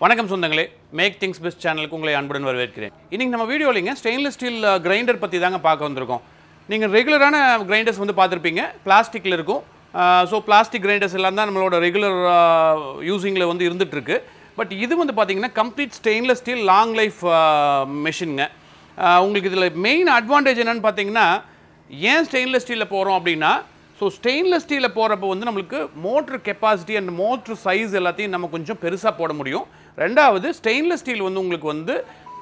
வணக்கம் சொந்தங்களே, make things best சேனலுக்கு உங்களை அன்புடன் வரவேற்கிறேன். இன்னைக்கு நம்ம வீடியோலிங்க ஸ்டெயின்லெஸ் ஸ்டீல் கிரைண்டர் பற்றி தாங்க பார்க்க வந்திருக்கோம். நீங்கள் ரெகுலரான கிரைண்டர்ஸ் வந்து பார்த்துருப்பீங்க, பிளாஸ்டிக்கில் இருக்கும். ஸோ பிளாஸ்டிக் கிரைண்டர்ஸ் எல்லாம் தான் நம்மளோட ரெகுலர் யூஸிங்கில் வந்து இருந்துகிட்ருக்கு. பட் இது வந்து பார்த்தீங்கன்னா complete stainless steel long life மெஷினுங்க. உங்களுக்கு இதில் மெயின் அட்வான்டேஜ் என்னென்னு பார்த்தீங்கன்னா, ஏன் ஸ்டெயின்லெஸ் ஸ்டீலில் போகிறோம் அப்படின்னா, ஸோ ஸ்டெயின்லெஸ் ஸ்டீலில் போகிறப்போ வந்து நம்மளுக்கு motor capacity and motor size எல்லாத்தையும் நம்ம கொஞ்சம் பெருசாக போட முடியும். ரெண்டாவது, ஸ்டெயின்லெஸ் ஸ்டீல் வந்து உங்களுக்கு வந்து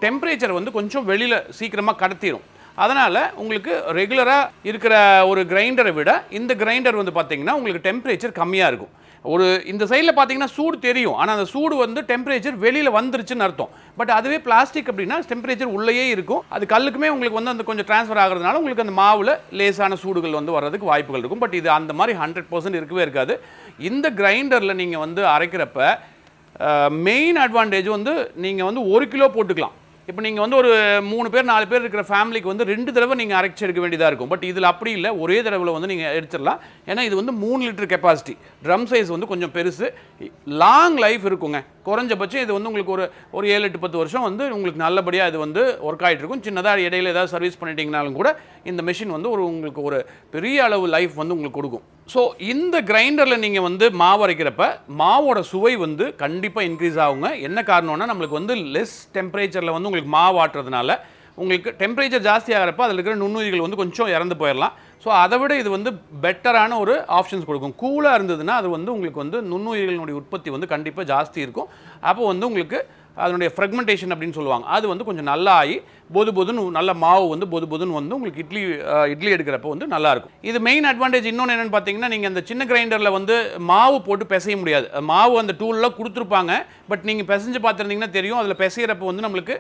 டெம்பரேச்சர் வந்து கொஞ்சம் வெளியில் சீக்கிரமாக கடத்திடும். அதனால் உங்களுக்கு ரெகுலராக இருக்கிற ஒரு கிரைண்டரை விட இந்த கிரைண்டர் வந்து பார்த்திங்கன்னா உங்களுக்கு டெம்பரேச்சர் கம்மியாக இருக்கும். ஒரு இந்த சைடில் பார்த்தீங்கன்னா சூடு தெரியும், ஆனால் அந்த சூடு வந்து டெம்பரேச்சர் வெளியில் வந்துருச்சுன்னு அர்த்தம். பட் அதுவே பிளாஸ்டிக் அப்படின்னா டெம்பரேச்சர் உள்ளேயே இருக்கும். அது கல்லுக்குமே உங்களுக்கு வந்து அந்த கொஞ்சம் ட்ரான்ஸ்ஃபர் ஆகிறதுனால உங்களுக்கு அந்த மாவில் லேசான சூடுகள் வந்து வர்றதுக்கு வாய்ப்புகள் இருக்கும். பட் இது அந்த மாதிரி 100% இருக்கவே இருக்காது. இந்த கிரைண்டரில் நீங்கள் வந்து அரைக்கிறப்ப மெயின் அட்வான்டேஜ் வந்து நீங்கள் வந்து 1 கிலோ போட்டுக்கலாம். இப்போ நீங்கள் வந்து ஒரு 3 பேர் 4 பேர் இருக்கிற ஃபேமிலிக்கு வந்து 2 தடவை நீங்கள் அரைச்சி எடுக்க வேண்டியதாக இருக்கும். பட் இதில் அப்படி இல்லை, ஒரே தடவையில் வந்து நீங்கள் எடுத்துடலாம். ஏன்னா இது வந்து 3 லிட்டர் கெப்பாசிட்டி, ட்ரம் சைஸ் வந்து கொஞ்சம் பெருசு, லாங் லைஃப் இருக்குங்க. குறைஞ்சபட்சம் இது வந்து உங்களுக்கு ஒரு 7-8-10 வருஷம் வந்து உங்களுக்கு நல்லபடியாக இது வந்து ஒர்க் ஆகிட்டு இருக்கும். சின்னதாக இடையில ஏதாவது சர்வீஸ் பண்ணிட்டீங்கனாலும் கூட இந்த மிஷின் வந்து உங்களுக்கு ஒரு பெரிய அளவு லைஃப் வந்து உங்களுக்கு கொடுக்கும். ஸோ இந்த கிரைண்டரில் நீங்கள் வந்து மாவு அரைக்கிறப்ப மாவோட சுவை வந்து கண்டிப்பாக இன்க்ரீஸ் ஆகுங்க. என்ன காரணம்னா, நம்மளுக்கு வந்து லெஸ் டெம்பரேச்சரில் வந்து உங்களுக்கு மாவு ஆட்டுறதுனால உங்களுக்கு டெம்பரேச்சர் ஜாஸ்தி ஆகிறப்ப அதில் இருக்கிற நுண்ணுயிர்கள் வந்து கொஞ்சம் இறந்து போயிடலாம். ஸோ அதை விட இது வந்து பெட்டரான ஒரு ஆப்ஷன்ஸ் கொடுக்கும். கூலாக இருந்ததுன்னா அது வந்து உங்களுக்கு வந்து நுண்ணுயிர்களுடைய உற்பத்தி வந்து கண்டிப்பாக ஜாஸ்தி இருக்கும். அப்போ வந்து உங்களுக்கு அதனுடைய ஃப்ரெக்மெண்டேஷன் அப்படின்னு சொல்லுவாங்க, அது வந்து கொஞ்சம் நல்லா ஆகி பொதுன்னு நல்ல மாவு வந்து பொதுன்னு வந்து உங்களுக்கு இட்லி எடுக்கிறப்போ வந்து நல்லாயிருக்கும். இது மெயின் அட்வான்டேஜ். இன்னொன்று என்னென்னு பார்த்தீங்கன்னா, நீங்கள் அந்த சின்ன கிரைண்டரில் வந்து மாவு போட்டு பிசைய முடியாது. மாவு அந்த டூலில் கொடுத்துருப்பாங்க, பட் நீங்கள் பிசைஞ்சு பார்த்துருந்தீங்கன்னா தெரியும், அதில் பிசைகிறப்போ வந்து நம்மளுக்கு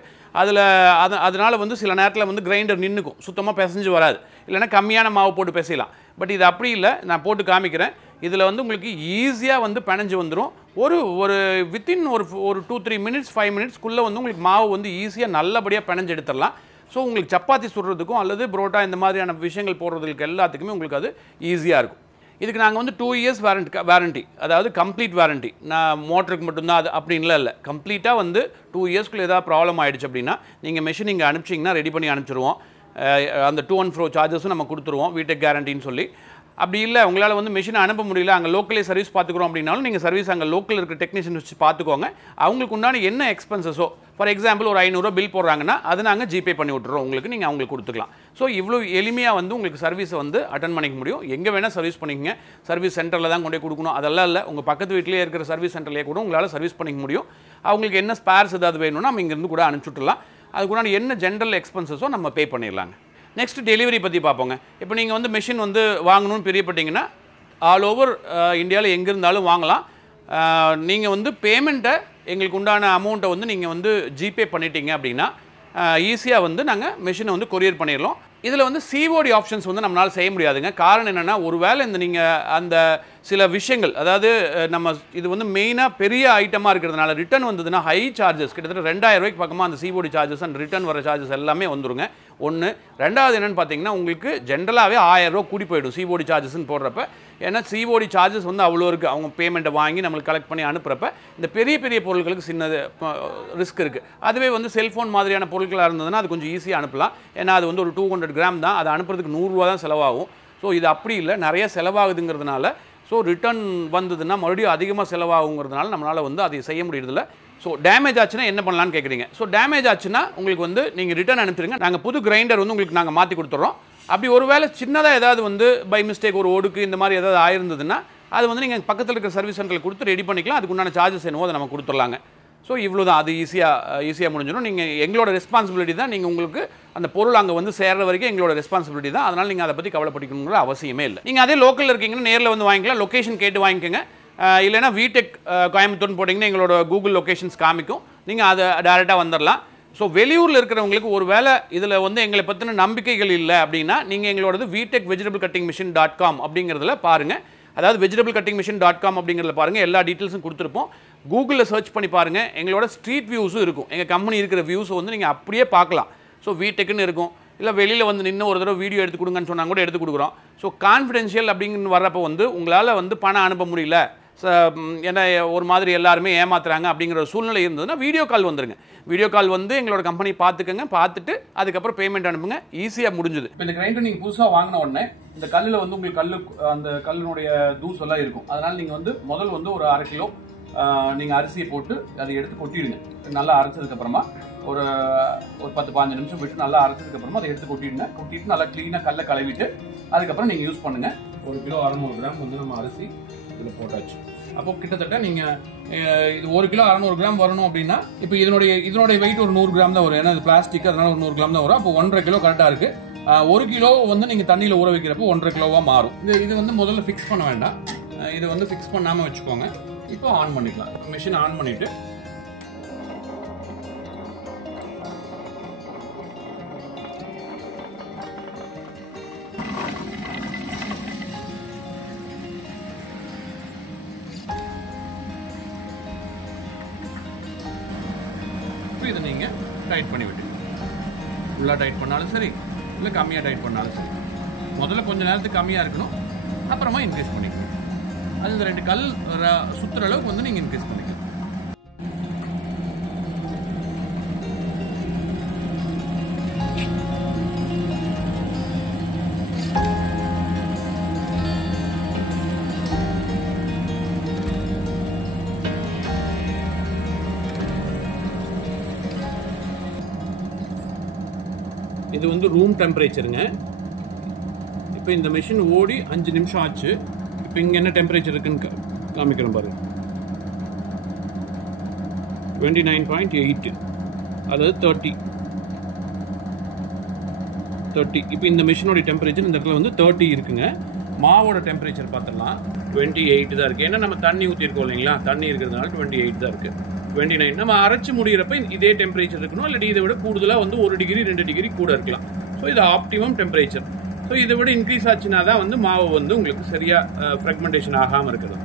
அதனால் வந்து சில நேரத்தில் வந்து கிரைண்டர் நின்றுக்கும், சுத்தமாக பிசைஞ்சு வராது. இல்லைன்னா கம்மியான மாவு போட்டு பிசையலாம். பட் இது அப்படி இல்லை, நான் போட்டு காமிக்கிறேன். இதில் வந்து உங்களுக்கு ஈஸியாக வந்து பிணைஞ்சு வந்துடும். ஒரு வித்தின் ஒரு 2-3 மினிட்ஸ் 5 மினிட்ஸ்க்குள்ளே வந்து உங்களுக்கு மாவு வந்து ஈஸியாக நல்லபடியாக பிணைஞ்சு எடுத்துடலாம். ஸோ உங்களுக்கு சப்பாத்தி சுடுறதுக்கும் அல்லது புரோட்டா இந்த மாதிரியான விஷயங்கள் போடுறதுக்கு எல்லாத்துக்குமே உங்களுக்கு அது ஈஸியாக இருக்கும். இதுக்கு நாங்கள் வந்து 2 இயர்ஸ் வாரண்ட்டி, அதாவது கம்ப்ளீட் வாரண்ட்டி. நான் மோட்டருக்கு மட்டும்தான் அது அப்படின்லாம் இல்லை, கம்ப்ளீட்டாக வந்து 2 இயர்ஸ்க்குள்ளே ஏதாவது ப்ராப்ளம் ஆகிடுச்சு அப்படின்னா நீங்கள் மிஷின் இங்கே அனுப்பிச்சிங்கன்னா ரெடி பண்ணி அனுப்பிச்சிடுவோம். அந்த டூ அண்ட் ஃப்ரோ சார்ஜஸும் நம்ம கொடுத்துருவோம், வீட்டுக்கு கேரண்டின்னு சொல்லி. அப்படி இல்லை, உங்களால் வந்து மிஷினை அனுப்ப முடியல, அங்கே லோக்கலே சர்வீஸ் பார்த்துக்குறோம் அப்படின்னாலும் நீங்கள் சர்வீஸ் அங்கே லோக்கல் இருக்கிற டெக்னீஷியன் வச்சு பார்த்துக்கோங்க. அவங்களுக்கு உண்டான என்ன எக்ஸ்பென்சஸோ, ஃபார் எக்ஸாம்பிள் ஒரு 500 பில் போடுறாங்கன்னா அதை நாங்கள் ஜிபே பண்ணி விட்டுறோம் உங்களுக்கு, நீங்கள் அவங்களுக்கு கொடுத்துக்கலாம். ஸோ இவ்வளோ எளிமையாக வந்து உங்களுக்கு சர்வீஸை வந்து அட்டன் பண்ணிக்க முடியும். எங்கே வேணால் சர்வீஸ் பண்ணிக்கங்க. சர்வீஸ் சென்டரில் தான் கொண்டு போய் கொடுக்கணும் அதெல்லாம் இல்லை, உங்கள் பக்கத்து வீட்டிலே இருக்கிற சர்வீஸ் சென்டர்லேயே கூட உங்களால் சர்வீஸ் பண்ணிக்க முடியும். அவங்களுக்கு என்ன ஸ்பேர்ஸ் ஏதாவது வேணும்னா நம்ம இங்கேருந்து கூட அனுப்பிச்சுட்றலாம். அதுக்குண்டான என்ன ஜென்ரல் எக்ஸ்பென்சஸோ நம்ம பே பண்ணிடலாங்க. நெக்ஸ்ட் டெலிவரி பற்றி பார்ப்போங்க. இப்போ நீங்கள் வந்து மிஷின் வந்து வாங்கணும்னு பிரியப்பட்டீங்கன்னா ஆல் ஓவர் இந்தியாவில் எங்கே இருந்தாலும் வாங்கலாம். நீங்கள் வந்து பேமெண்ட்டை எங்களுக்கு உண்டான அமௌண்ட்டை வந்து நீங்கள் வந்து ஜிபே பண்ணிட்டீங்க அப்படின்னா ஈஸியாக வந்து நாங்கள் மிஷினை வந்து கொரியர் பண்ணிடலாம். இதில் வந்து சிஓடி ஆப்ஷன்ஸ் வந்து நம்மளால் செய்ய முடியாதுங்க. காரணம் என்னென்னா, ஒரு வேளை நீங்கள் அந்த சில விஷயங்கள், அதாவது நம்ம இது வந்து மெயினாக பெரிய ஐட்டமாக இருக்கிறதுனால ரிட்டர்ன் வந்ததுன்னா ஹை சார்ஜஸ், கிட்டத்தட்ட 2000 ரூபாய்க்கு பக்கமாக அந்த சிஓடி சார்ஜஸ் அண்ட் ரிட்டர்ன் வர சார்ஜஸ் எல்லாமே வந்துருங்க. ஒன்று. ரெண்டாவது என்னென்னு பார்த்தீங்கன்னா, உங்களுக்கு ஜென்ரலாகவே 1000 ரூபா கூடி போயிடும் சிஓடி சார்ஜஸ்ன்னு போடுறப்ப. ஏன்னா சிஓடி சார்ஜஸ் வந்து அவ்வளோ இருக்குது. அவங்க பேமெண்ட்டை வாங்கி நம்மளுக்கு கலெக்ட் பண்ணி அனுப்புகிறப்ப இந்த பெரிய பொருட்களுக்கு சின்னது ரிஸ்க் இருக்குது. அதுவே வந்து செல்ஃபோன் மாதிரியான பொருட்களாக இருந்ததுன்னா அது கொஞ்சம் ஈஸியாக அனுப்பலாம். ஏன்னா அது வந்து ஒரு 200 கிராம் தான், அதை அனுப்புறதுக்கு 100 ரூபா தான் செலவாகும். ஸோ இது அப்படி இல்லை, நிறைய செலவாகுதுங்கிறதுனால ஸோ ரிட்டர்ன் வந்ததுன்னா மறுபடியும் அதிகமாக செலவாகுங்கிறதுனால நம்மளால் வந்து அதை செய்ய முடியறதில்ல. ஸோ டேமேஜ் ஆச்சுன்னா என்ன பண்ணலான்னு கேட்குறீங்க. ஸோ டேமேஜ் ஆச்சுன்னா உங்களுக்கு வந்து நீங்கள் ரிட்டர்ன் அனுப்பிச்சிருங்க, நாங்கள் புது கிரைண்டர் வந்து உங்களுக்கு நாங்கள் மாற்றி கொடுத்துட்றோம். அப்படி ஒரு வேளை சின்னதாக ஏதாவது வந்து பை மிஸ்டேக் ஒரு ஒடுக்கு இந்த மாதிரி ஏதாவது ஆயிருந்ததுன்னா அது வந்து நீங்கள் பக்கத்தில் இருக்கிற சர்வீஸ் சென்டரில் கொடுத்து ரெடி பண்ணிக்கலாம். அதுக்குண்டான சார்ஜஸ் என்னவோ அதை நம்ம கொடுத்துடலாங்க. ஸோ இவ்வளோ தான், அது ஈஸியாக முடிஞ்சிடும். நீங்கள் எங்களோட ரெஸ்பான்சிபிலிட்டி தான், நீங்கள் உங்களுக்கு அந்த பொருள் அங்கே வந்து சேர்ற வரைக்கும் எங்களோட ரெஸ்பான்சிபிலிட்டி தான். அதனால் நீங்கள் அதை பற்றி கவலைப்பட்டிக்கணுங்கிற அவசியமே இல்லை. நீங்கள் அதே லோக்கலில் இருக்கீங்கன்னா நேரில் வந்து வாங்கிக்கலாம், லொக்கேஷன் கேட்டு வாங்கிக்கோங்க. இல்லைனா வீடெக் கோயம்புத்தூர்னு போட்டிங்கன்னா எங்களோட கூகுள் லொக்கேஷன்ஸ் காமிக்கும், நீங்கள் அதை டேரெக்டாக வந்துடலாம். ஸோ வெளியூரில் இருக்கிறவங்களுக்கு ஒரு வேளை இதில் வந்து எங்களை பற்றின நம்பிக்கைகள் இல்லை அப்படின்னா நீங்கள் எங்களோடது வீடெக் vegetablecuttingmachine.com அப்படிங்கிறதுல பாருங்கள். அதாவது vegetablecuttingmachine.com அப்படிங்கிறதுல பாருங்கள், எல்லா டீட்டெயில்ஸும் கொடுத்துருப்போம். கூகுளில் சர்ச் பண்ணி பாருங்கள், எங்களோட ஸ்ட்ரீட் வியூஸும் இருக்கும். எங்கள் கம்பெனி இருக்கிற வியூஸை வந்து நீங்கள் அப்படியே பார்க்கலாம். ஸோ வீடெக்குன்னு இருக்கும், இல்லை வெளியில் வந்து நின்று ஒரு தடவை வீடியோ எடுத்து கொடுங்கன்னு சொன்னாங்க கூட எடுத்து கொடுக்குறோம். ஸோ கான்ஃபிடென்ஷியல் அப்படிங்கிற வர்றப்போ வந்து உங்களால் வந்து பணம் அனுப்ப முடியல, என்ன ஒரு மாதிரி எல்லாருமே ஏமாத்துறாங்க அப்படிங்கிற ஒரு சூழ்நிலை இருந்ததுன்னா வீடியோ கால் வந்துருங்க. வீடியோ கால் வந்து எங்களோட கம்பெனி பார்த்துக்கங்க, பார்த்துட்டு அதுக்கப்புறம் பேமெண்ட் அனுப்புங்க, ஈஸியாக முடிஞ்சுது. இப்போ இந்த கிரைண்டர் நீங்கள் புதுசாக வாங்கின உடனே இந்த கல்லில் வந்து உங்களுக்கு அந்த கல்லினுடைய தூசு எல்லாம் இருக்கும். அதனால் நீங்கள் வந்து முதல் வந்து ஒரு 1/2 கிலோ நீங்கள் அரிசியை போட்டு அதை எடுத்து கொட்டிடுங்க. நல்லா அரைச்சதுக்கப்புறமா ஒரு 10-15 நிமிஷம் விட்டு நல்லா அரைச்சதுக்கப்புறமா அதை எடுத்து கொட்டிடுங்க. கொட்டிட்டு நல்லா க்ளீனாக கல்லை கழுவிட்டு அதுக்கப்புறம் நீங்கள் யூஸ் பண்ணுங்கள். 1 கிலோ 600 கிராம் வந்து நம்ம அரிசி இதில் போட்டாச்சு. அப்போ கிட்டத்தட்ட நீங்கள் இது 1 கிலோ 600 கிராம் வரணும் அப்படின்னா இப்போ இதனுடைய வெயிட் ஒரு 100 கிராம் தான் வரும். ஏன்னா இது பிளாஸ்டிக், அதனால ஒரு 100 கிராம் தான் வரும். அப்போ 1.5 கிலோ கரெக்டாக இருக்கு. 1 கிலோ வந்து நீங்கள் தண்ணியில் ஊற வைக்கிறப்போ 1.5 கிலோவாக மாறும். இது வந்து முதல்ல ஃபிக்ஸ் பண்ண வேண்டாம். இதை வந்து ஃபிக்ஸ் பண்ணாமல் வச்சுக்கோங்க. இப்போ ஆன் பண்ணிக்கலாம். மிஷின் ஆன் பண்ணிட்டு இதை நீங்கள் டைட் பண்ணி விட்டு ஃபுல்லாக டைட் பண்ணாலும் சரி, இல்லை கம்மியாக டைட் பண்ணாலும் சரி. முதல்ல கொஞ்சம் நேரத்துக்கு கம்மியாக இருக்கணும், அப்புறமா இன்க்ரீஸ் பண்ணிக்கணும். அது இந்த 2 கல் சுற்றுற அளவுக்கு வந்து நீங்கள் இன்க்ரீஸ் பண்ணிக்கலாம். இது வந்து ரூம் டெம்பரேச்சருங்க. இப்போ இந்த மெஷின் ஓடி 5 நிமிஷம் ஆச்சு. இப்போ இங்கே என்ன டெம்பரேச்சர் இருக்குன்னு காமிக்கிறோம் பாருங்க. 29.8, அதாவது 30. இப்போ இந்த மெஷினோட டெம்பரேச்சர் இந்த இடத்துல வந்து 30 இருக்குங்க. மாவோட டெம்பரேச்சர் பார்த்துடலாம். 28 தான் இருக்குது. ஏன்னா நம்ம தண்ணி ஊற்றிருக்கோம் இல்லைங்களா, தண்ணி இருக்கிறதுனால 28 தான் இருக்குது. 29 நம்ம அரைச்சி முடிகிறப்ப இதே டெம்பரேச்சர் இருக்கணும், இல்லாட்டி இதை விட கூடுதலாக வந்து 1 டிகிரி 2 டிகிரி கூட இருக்கலாம். ஸோ இது ஆப்டிமம் டெம்பரேச்சர். ஸோ இதை விட இன்க்ரீஸ் ஆச்சுன்னா தான் வந்து மாவு வந்து உங்களுக்கு சரியாக ஃப்ராக்மெண்டேஷன் ஆகாமல் இருக்கிறது.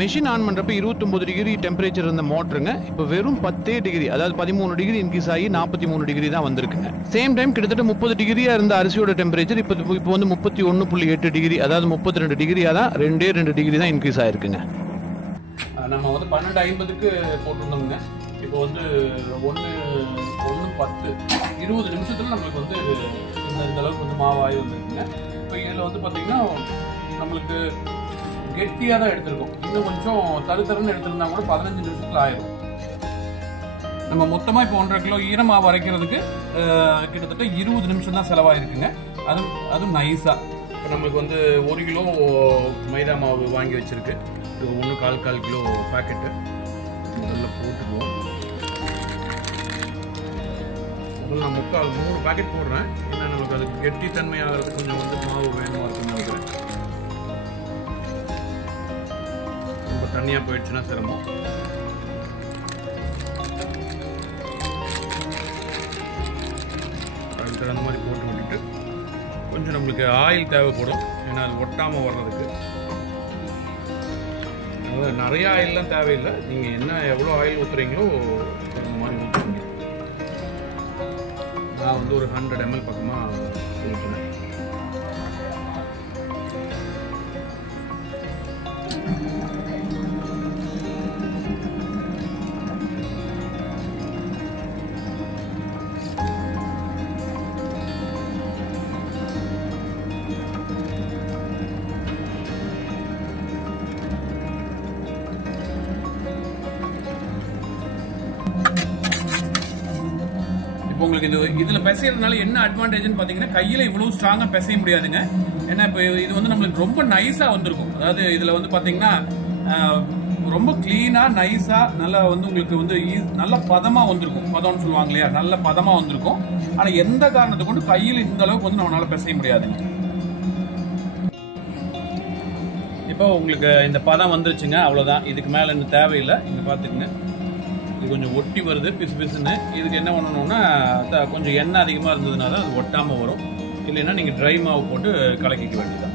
மெஷின் ஆன் பண்ணுறப்ப 29 டிகிரி டெம்பரேச்சர் இருந்த மோட்டருங்க இப்போ வெறும் 10 டிகிரி, அதாவது 13 டிகிரி இன்க்ரீஸ் ஆகி 43 டிகிரி தான் வந்திருக்குங்க. சேம் டைம் கிட்டத்தட்ட 30 டிகிரியாக இருந்த அரிசியோட டெம்பரேச்சர் இப்போ வந்து 31.8 டிகிரி, அதாவது 32 டிகிரியாக தான் 2 டிகிரி தான் இன்க்ரீஸ் ஆகிருக்குங்க. நம்ம வந்து 12:50க்கு போட்டிருந்தோம்ங்க. இப்போ வந்து 1:10 20 நிமிஷத்தில் நம்மளுக்கு வந்து இந்த அளவுக்கு வந்து மாவாகி வந்துருக்குங்க. இப்போ இதில் வந்து பார்த்தீங்கன்னா நம்மளுக்கு கெட்டியாக தான் எடுத்திருக்கோம். இன்னும் கொஞ்சம் தருன்னு எடுத்திருந்தா கூட 15 நிமிஷத்தில் ஆயிடும். நம்ம மொத்தமாக இப்போ 1.5 கிலோ ஈரமாவு அரைக்கிறதுக்கு கிட்டத்தட்ட 20 நிமிஷம் தான் செலவாயிருக்குங்க. அதுவும் நைஸாக. இப்போ நம்மளுக்கு வந்து 1 கிலோ மைதா மாவு வாங்கி வச்சிருக்கு. இது 1/4 கிலோ பேக்கெட்டு முதல்ல போட்டுக்குவோம். முதல்ல நான் 3 பேக்கெட் போடுறேன். ஏன்னா நமக்கு அது கெட்டித்தன்மை ஆகிறதுக்கு கொஞ்சம் வந்து மாவு வேணுமா இருக்குன்னு நினைக்கிறேன். ரொம்ப தண்ணியாக போயிடுச்சுன்னா சிரமம். அதுக்கு அந்த மாதிரி போட்டு விட்டுட்டு கொஞ்சம் நம்மளுக்கு ஆயில் தேவைப்படும். ஏன்னா அது ஒட்டாமல் வர்றதுக்கு. அதாவது நிறைய ஆயிலெலாம் தேவையில்லை. நீங்கள் என்ன எவ்வளோ ஆயில் ஊற்றுறீங்களோ அந்த மாதிரி ஊற்றுங்க. நான் வந்து ஒரு 100 ml பக்கமாக ஊற்றுனேன். இப்போ உங்களுக்கு இதில் பிசைறதுனால என்ன அட்வான்டேஜ்னு பார்த்தீங்கன்னா கையில் இவ்வளோ ஸ்ட்ராங்காக பிசைய முடியாதுங்க. ஏன்னா இப்போ இது வந்து நம்மளுக்கு ரொம்ப நைஸாக வந்திருக்கும். அதாவது இதில் வந்து பார்த்தீங்கன்னா ரொம்ப கிளீனாக நைஸாக நல்லா வந்து உங்களுக்கு வந்து நல்ல பதமாக வந்திருக்கும். பதம்னு சொல்லுவாங்க இல்லையா, நல்ல பதமாக வந்திருக்கும். ஆனால் எந்த காரணத்தை கொண்டு கையில் இந்த அளவுக்கு வந்து நம்மளால பிசைய முடியாதுங்க. இப்போ உங்களுக்கு இந்த பதம் வந்துருச்சுங்க, அவ்வளோதான். இதுக்கு மேலே இன்னும் தேவையில்லை. இங்கே பார்த்துக்குங்க, இது கொஞ்சம் ஒட்டி வருது பிசு பிசுன்னு. இதுக்கு என்ன பண்ணணும்னா கொஞ்சம் எண்ணெய் அதிகமாக இருந்ததுனா தான் அது ஒட்டாமல் வரும். இல்லைன்னா நீங்கள் ட்ரை மாவு போட்டு கலக்கிக்க வேண்டியதான்.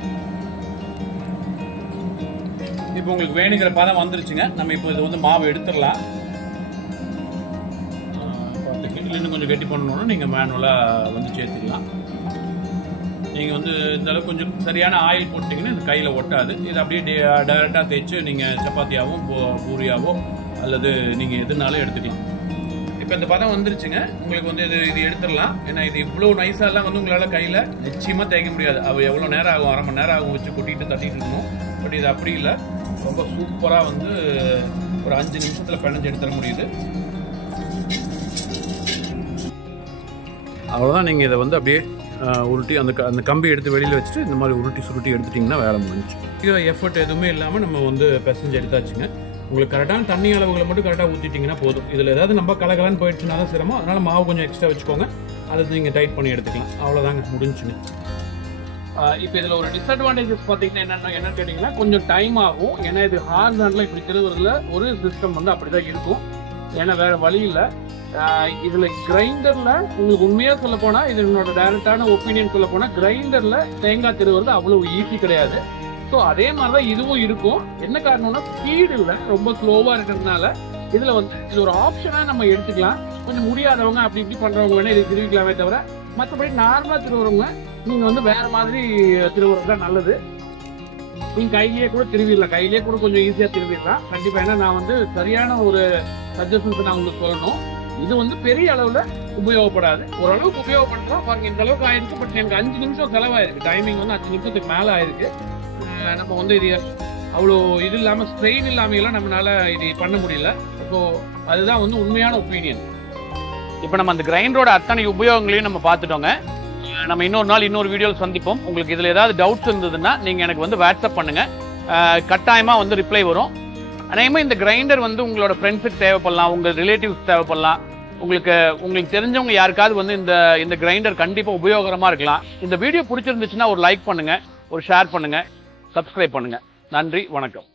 இப்போ உங்களுக்கு வேணுங்கிற பதம் வந்துருச்சுங்க. நம்ம இப்போ இது வந்து மாவு எடுத்துடலாம். பார்த்துக்க இல்லை இன்னும் கொஞ்சம் கெட்டி பண்ணணும்னா நீங்கள் மேனுவலாக வந்து சேர்த்துக்கலாம். நீங்கள் வந்து இந்த அளவுக்கு கொஞ்சம் சரியான ஆயில் போட்டிங்கன்னா இந்த கையில் ஒட்டாது. இது அப்படியே டைரெக்டாக தேய்ச்சி நீங்கள் சப்பாத்தியாகவும் பூரியாவோ அல்லது நீங்கள் எதுனாலும் எடுத்துக்கலாம். இப்போ இந்த பதம் வந்துருச்சுங்க. உங்களுக்கு வந்து இது எடுத்துடலாம். ஏன்னா இது இவ்வளோ நைஸாலாம் வந்து உங்களால் கையில் நிச்சயமாக தேய்க்க முடியாது. அது எவ்வளோ நேரம் ஆகும், அரை மணி நேரம் ஆகும் வச்சு கொட்டிட்டு தட்டிட்டு இருக்கணும். பட் இது அப்படி இல்லை, ரொம்ப சூப்பராக வந்து ஒரு 5 நிமிஷத்தில் பிணைஞ்சு எடுத்துட முடியுது. அவ்வளோதான். நீங்கள் இதை வந்து அப்படியே உருட்டி அந்த கம்பி எடுத்து வெளியில் வச்சுட்டு இந்த மாதிரி உருட்டி சுருட்டி எடுத்துட்டிங்கன்னா வேலை முடிஞ்சு. எஃபர்ட் எதுவுமே இல்லாமல் நம்ம வந்து பிசைஞ்சு எடுத்தாச்சுங்க. உங்களுக்கு கரெக்டான தண்ணி அளவுகளை மட்டும் கரெக்டாக ஊற்றிட்டிங்கன்னா போதும். இதில் ஏதாவது நம்ம கலகலான்னு போயிடுச்சுன்னா தான் சிரமம். அதனால் மாவு கொஞ்சம் எக்ஸ்ட்ரா வச்சுக்கோங்க. அதை நீங்கள் டைட் பண்ணி எடுத்துக்கலாம். அவ்வளோதாங்க, முடிஞ்சுங்க. இப்போ இதில் ஒரு டிஸ்அட்வான்டேஜஸ் பார்த்தீங்கன்னா என்னென்னு கேட்டிங்கன்னா கொஞ்சம் டைம் ஆகும். ஏன்னா இது ஹார்சாண்டில் இப்படி திருவுறதுல ஒரு சிஸ்டம் வந்து அப்படி தான் இருக்கும். ஏன்னா வேறு வழி இல்லை. இதில் கிரைண்டரில் உங்களுக்கு உண்மையாக சொல்ல போனால், இது என்னோட டைரக்டான ஒப்பீனியன் சொல்ல போனால், கிரைண்டரில் தேங்காய் திருவுறது அவ்வளோ ஈஸி கிடையாது. ஸோ அதே மாதிரி தான் இதுவும் இருக்கும். என்ன காரணம்னா ஸ்பீடு இல்லை, ரொம்ப ஸ்லோவாக இருக்கிறதுனால இதில் வந்து இது ஒரு ஆப்ஷனாக நம்ம எடுத்துக்கலாம். கொஞ்சம் முடியாதவங்க அப்படி இப்படி பண்ணுறவங்க வேணால் இது திருவிக்கலாமே தவிர, மற்றபடி நார்மலாக திருவுறவங்க நீங்கள் வந்து வேறு மாதிரி திருவுறது தான் நல்லது. நீங்கள் கையிலேயே கூட திருவிடலாம், கையிலேயே கூட கொஞ்சம் ஈஸியாக திருவிடலாம் கண்டிப்பாக. ஏன்னா நான் வந்து சரியான ஒரு சஜஷன்ஸ் நான் உங்களுக்கு சொல்லணும். இது வந்து பெரிய அளவில் உபயோகப்படாது, ஓரளவுக்கு உபயோகப்படுத்தலாம். பாருங்க இந்த அளவுக்கு ஆயிருக்கு. பட் எனக்கு 5 நிமிஷம் செலவாயிருக்கு. டைமிங் வந்து 5 நிமிஷத்துக்கு மேலே ஆயிருக்கு. நம்ம வந்து இது அவ்வளோ இது இல்லாமல் ஸ்ட்ரெயின் இல்லாமலாம் நம்மளால இது பண்ண முடியல. ஸோ அதுதான் வந்து உண்மையான ஒப்பீனியன். இப்போ நம்ம அந்த கிரைண்டரோட அத்தனை உபயோகங்களையும் நம்ம பார்த்துட்டோங்க. நம்ம இன்னொரு நாள் இன்னொரு வீடியோவில் சந்திப்போம். உங்களுக்கு இதில் ஏதாவது டவுட்ஸ் இருந்ததுன்னா நீங்கள் எனக்கு வந்து வாட்ஸ்அப் பண்ணுங்கள். கட்டாயமாக வந்து ரிப்ளை வரும். அநேகமாக இந்த கிரைண்டர் வந்து உங்களோட ஃப்ரெண்ட்ஸுக்கு தேவைப்படலாம், உங்கள் ரிலேட்டிவ்ஸ் தேவைப்படலாம், உங்களுக்கு தெரிஞ்சவங்க யாருக்காவது வந்து இந்த கிரைண்டர் கண்டிப்பாக உபயோகரமாக இருக்கலாம். இந்த வீடியோ பிடிச்சிருந்துச்சுன்னா ஒரு லைக் பண்ணுங்கள், ஒரு ஷேர் பண்ணுங்கள், சப்ஸ்கிரைப் பண்ணுங்கள். நன்றி, வணக்கம்.